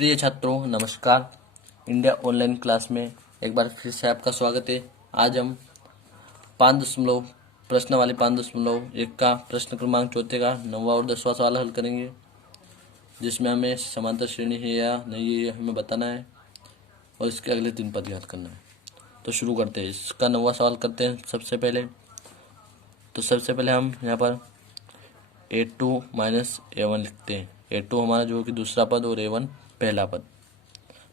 प्रिय छात्रों नमस्कार। इंडिया ऑनलाइन क्लास में एक बार फिर से आपका स्वागत है। आज हम 5 प्रश्न वाले 5.1 का प्रश्न क्रमांक चौथे का 9वां और 10वां सवाल हल करेंगे, जिसमें हमें समांतर श्रेणी है या नहीं है ये हमें बताना है और इसके अगले 3 पद याद करना है। तो शुरू करते हैं। इसका 9वां सवाल करते हैं। सबसे पहले हम यहाँ पर a2 माइनस a1 लिखते हैं। a2 हमारा जो कि दूसरा पद और a1 पहला पद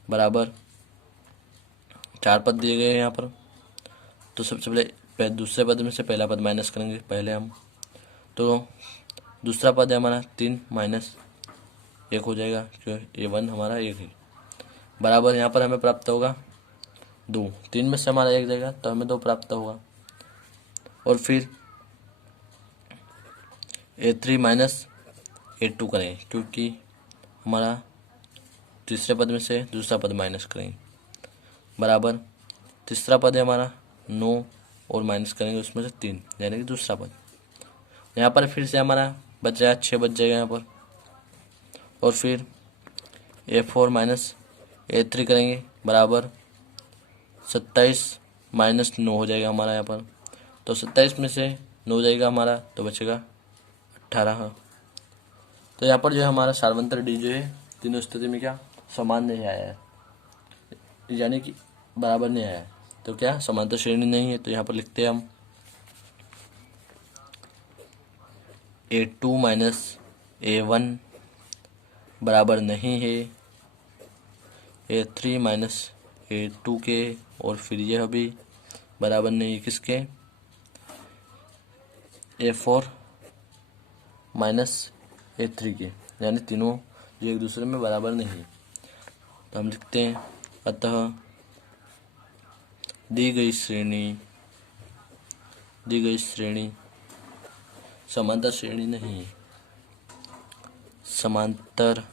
बराबर 4 पद दिए गए हैं यहाँ पर। तो सबसे पहले दूसरे पद में से पहला पद माइनस करेंगे पहले हम। तो दूसरा पद है हमारा 3 माइनस 1 हो जाएगा, जो a1 हमारा 1 है, बराबर यहाँ पर हमें प्राप्त होगा 2। 3 में से हमारा 1 जाएगा तो हमें 2 प्राप्त होगा। और फिर a3 माइनस a2 करेंगे, क्योंकि हमारा तीसरे पद में से दूसरा पद माइनस करेंगे, बराबर तीसरा पद है हमारा 9 और माइनस करेंगे उसमें से 3, यानी कि दूसरा पद। यहाँ पर फिर से हमारा बच जाएगा 6 बच जाएगा यहाँ पर। और फिर a4 माइनस a3 करेंगे, बराबर 27 माइनस 9 हो जाएगा हमारा यहाँ पर। तो 27 में से 9 जाएगा हमारा तो बचेगा 18। तो यहाँ पर जो है हमारा सार्वंतर डी जो है तीनों स्थिति में क्या समान नहीं आया है, यानी कि बराबर नहीं आया है। तो क्या समांतर श्रेणी नहीं है। तो यहाँ पर लिखते हैं हम a2 माइनस a1 बराबर नहीं है a3 माइनस a2 के, और फिर यह भी बराबर नहीं है किसके, a4 माइनस a3 के, यानी तीनों जो एक दूसरे में बराबर नहीं है। तो हम लिखते हैं अतः दी गई श्रेणी समांतर श्रेणी नहीं है। समांतर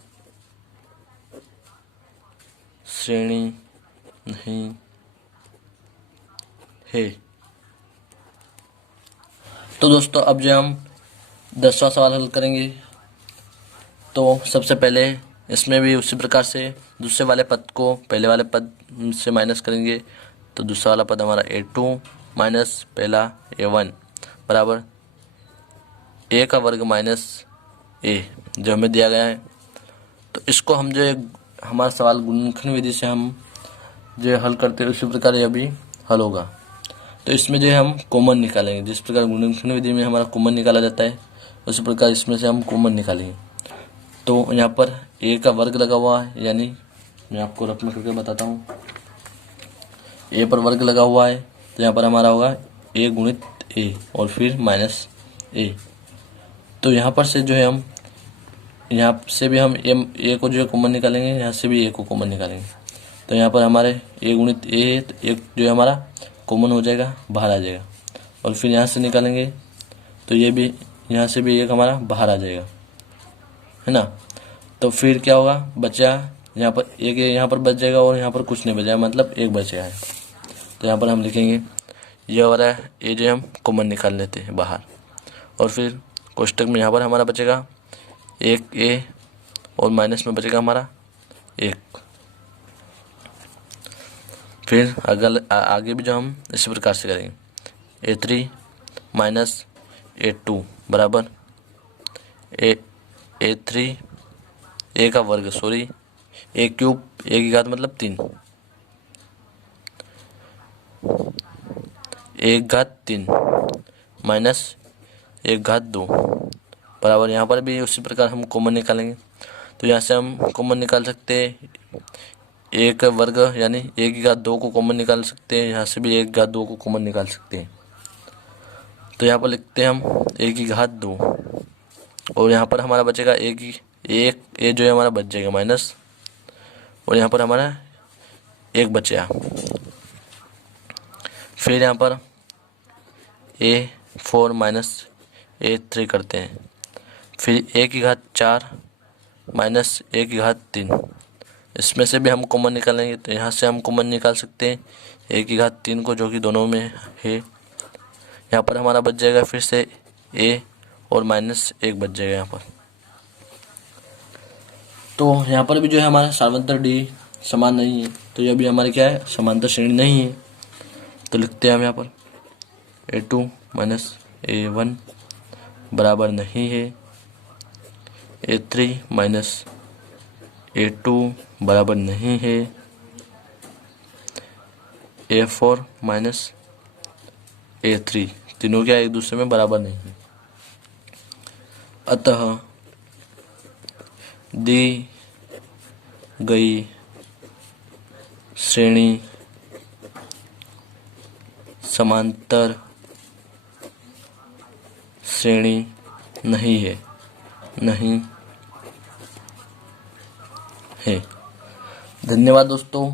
श्रेणी नहीं है। तो दोस्तों अब जो हम 10वां सवाल हल करेंगे, तो सबसे पहले इसमें भी उसी प्रकार से दूसरे वाले पद को पहले वाले पद से माइनस करेंगे। तो दूसरा वाला पद हमारा a2 माइनस पहला a1 बराबर a का वर्ग माइनस a जो हमें दिया गया है। तो इसको हम जो हमारा सवाल गुणनखंड विधि से हम जो हल करते हैं उसी प्रकार यह भी हल होगा। तो इसमें जो हम कॉमन निकालेंगे, जिस प्रकार गुणनखंड विधि में हमारा कॉमन निकाला जाता है उसी प्रकार इसमें से हम कॉमन निकालेंगे। तो यहाँ पर a का वर्ग लगा हुआ है, यानी मैं आपको रफ में करके बताता हूँ। a पर वर्ग लगा हुआ है तो यहाँ पर हमारा होगा a गुणित a और फिर माइनस a। तो यहाँ पर से जो है हम यहाँ से भी हम a को जो है कॉमन निकालेंगे, यहाँ से भी a को कॉमन निकालेंगे। तो यहाँ पर हमारे a गुणित a है तो एक जो है हमारा कॉमन हो जाएगा, बाहर आ जाएगा। और फिर यहाँ से निकालेंगे तो ये भी यहाँ से भी एक हमारा बाहर आ जाएगा, है ना। तो फिर क्या होगा, बचा यहाँ पर एक, यहाँ पर बच जाएगा और यहाँ पर कुछ नहीं बचा, मतलब एक बचा है। तो यहाँ पर हम लिखेंगे ये हो रहा है ये जो हम कॉमन निकाल लेते हैं बाहर। और फिर कोष्टक में यहाँ पर हमारा बचेगा एक a और माइनस में बचेगा हमारा 1। फिर आगे भी जो हम इसी प्रकार से करेंगे a3 माइनस a2 बराबर a3 a का वर्ग a क्यूब a की घात मतलब 3 1 घात 3 माइनस 1 घात 2 बराबर यहाँ पर भी उसी प्रकार हम कॉमन निकालेंगे। तो यहाँ से हम कॉमन निकाल सकते हैं a का वर्ग यानी 1 की घात 2 को कॉमन निकाल सकते हैं, यहाँ से भी 1 घात 2 को कॉमन निकाल सकते हैं। तो यहाँ पर लिखते हैं हम 1 की घात 2 और यहाँ पर हमारा बचेगा एक a जो है हमारा बच जाएगा माइनस, और यहाँ पर हमारा 1 बचेगा। फिर यहाँ पर a4 माइनस a3 करते हैं। फिर 1 की घात 4 माइनस 1 की घात 3, इसमें से भी हम कॉमन निकालेंगे। तो यहाँ से हम कॉमन निकाल सकते हैं 1 की घात 3 को, जो कि दोनों में है। यहाँ पर हमारा बच जाएगा फिर से a और माइनस 1 बच जाएगा यहाँ पर। तो यहाँ पर भी जो है हमारा सार्वंतर डी समान नहीं है, तो यह भी हमारी क्या है, समांतर श्रेणी नहीं है। तो लिखते हैं हम यहाँ पर A2 माइनस A1 बराबर नहीं है A3 माइनस A2 बराबर नहीं है A4 माइनस A3, तीनों क्या एक दूसरे में बराबर नहीं है। अतः दी गई श्रेणी समांतर श्रेणी नहीं है धन्यवाद दोस्तों।